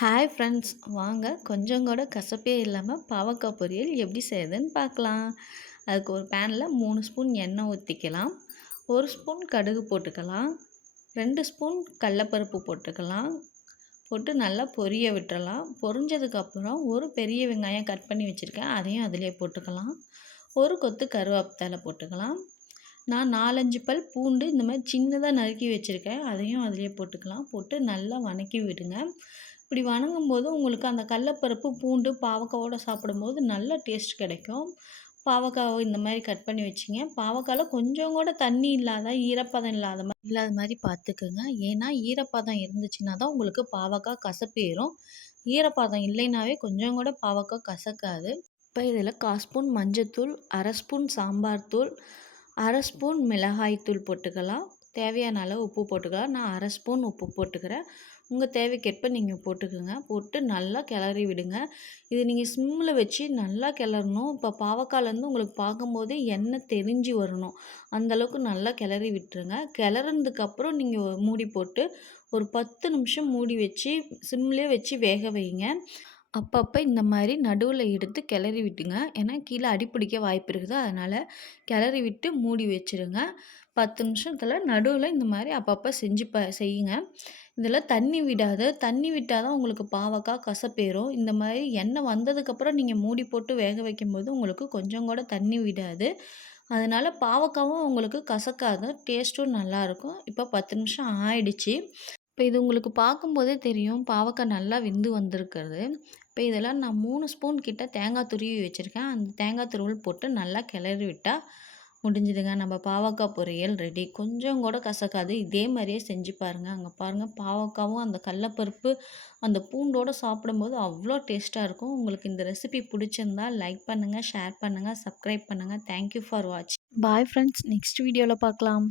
Hi friends, வாங்க கொஞ்சம் கூட கசப்பே இல்லாமல் பாவக்காய் பொரியல் எப்படி செய்யுதுன்னு பார்க்கலாம். அதுக்கு ஒரு பேனில் 3 ஸ்பூன் எண்ணெய் ஊற்றிக்கலாம். 1 ஸ்பூன் கடுகு போட்டுக்கலாம். 2 ஸ்பூன் கடலப்பருப்பு போட்டுக்கலாம். போட்டு நல்லா பொரிய விட்டுறலாம். பொரிஞ்சதுக்கப்புறம் ஒரு பெரிய வெங்காயம் கட் பண்ணி வச்சுருக்கேன், அதையும் அதிலே போட்டுக்கலாம். ஒரு கொத்து கருவேப்பிலை போட்டுக்கலாம். நான் 4, 5 பல் பூண்டு இந்த மாதிரி சின்னதாக நறுக்கி வச்சுருக்கேன், அதையும் அதிலே போட்டுக்கலாம். போட்டு நல்லா வதக்கி விடுங்க. இப்படி வணங்கும்போது உங்களுக்கு அந்த கடலப்பருப்பு, பூண்டு, பாவக்காவோட சாப்பிடும்போது நல்ல டேஸ்ட் கிடைக்கும். பாவக்காவை இந்த மாதிரி கட் பண்ணி வச்சிங்க. பாவக்காய்ல கொஞ்சம் கூட தண்ணி இல்லாத, ஈரப்பதம் இல்லாத மாதிரி பார்த்துக்குங்க. ஏன்னா ஈரப்பதம் இருந்துச்சுன்னா தான் உங்களுக்கு பாவக்காய் கசப்பு ஏறும். ஈரப்பதம் இல்லைனாவே கொஞ்சம் கூட பாவக்காய் கசக்காது. இப்போ இதில் 1/4 ஸ்பூன் மஞ்சத்தூள், 1/2 ஸ்பூன் சாம்பார் தூள், 1/2 ஸ்பூன் மிளகாய் தூள் போட்டுக்கலாம். தேவையான அளவு உப்பு போட்டுக்கலாம். நான் 1/2 ஸ்பூன் உப்பு போட்டுக்கிறேன். உங்கள் தேவைக்கேற்ப நீங்கள் போட்டுக்கோங்க. போட்டு நல்லா கிளறி விடுங்க. இது நீங்கள் சிம்மில் வச்சு நல்லா கிளறணும். இப்போ பாவக்காய்லேருந்து உங்களுக்கு பார்க்கும்போதே எண்ணெய் தெரிஞ்சு வரணும். அந்தளவுக்கு நல்லா கிளறி விட்டுருங்க. கிளறதுக்கப்புறம் நீங்கள் மூடி போட்டு ஒரு 10 நிமிஷம் மூடி வச்சு சிம்லேயே வச்சு வேக வைங்க. அப்பப்போ இந்த மாதிரி நடுவில் எடுத்து கிளறி விட்டுங்க. ஏன்னா கீழே அடிப்பிடிக்க வாய்ப்பு இருக்குது. அதனால் கிளறி விட்டு மூடி வச்சுருங்க. 10 நிமிஷத்தில் நடுவில் இந்த மாதிரி அப்பப்போ செஞ்சு செய்யுங்க. இதில் தண்ணி விடாது. தண்ணி விட்டால் தான் உங்களுக்கு பாவக்காய் கசப்பேறும். இந்த மாதிரி எண்ணெய் வந்ததுக்கப்புறம் நீங்கள் மூடி போட்டு வேக வைக்கும்போது உங்களுக்கு கொஞ்சம் கூட தண்ணி விடாது. அதனால் பாவக்காவும் உங்களுக்கு கசக்காது. டேஸ்ட்டும் நல்லாயிருக்கும். இப்போ 10 நிமிஷம் ஆயிடுச்சு. இப்போ இது உங்களுக்கு பார்க்கும்போதே தெரியும் பாவக்காய் நல்லா வெந்து வந்திருக்கிறது. இப்போ இதில் நான் 3 ஸ்பூன் கிட்ட தேங்காய் துருவி வச்சுருக்கேன். அந்த தேங்காய் துருவல் போட்டு நல்லா கிளறி விட்டால் முடிஞ்சுதுங்க. நம்ம பாவக்காய் பொரியல் ரெடி. கொஞ்சம் கூட கசக்காது. இதே மாதிரியே செஞ்சு பாருங்கள். அங்கே பாருங்கள், பாவக்காவும் அந்த கடலப்பருப்பு அந்த பூண்டோடு சாப்பிடும்போது அவ்வளோ டேஸ்ட்டாக இருக்கும். உங்களுக்கு இந்த ரெசிபி பிடிச்சிருந்தா லைக் பண்ணுங்கள், ஷேர் பண்ணுங்கள், சப்ஸ்கிரைப் பண்ணுங்கள். தேங்க்யூ ஃபார் வாட்சிங். பாய் ஃப்ரெண்ட்ஸ், நெக்ஸ்ட் வீடியோவில் பார்க்கலாம்.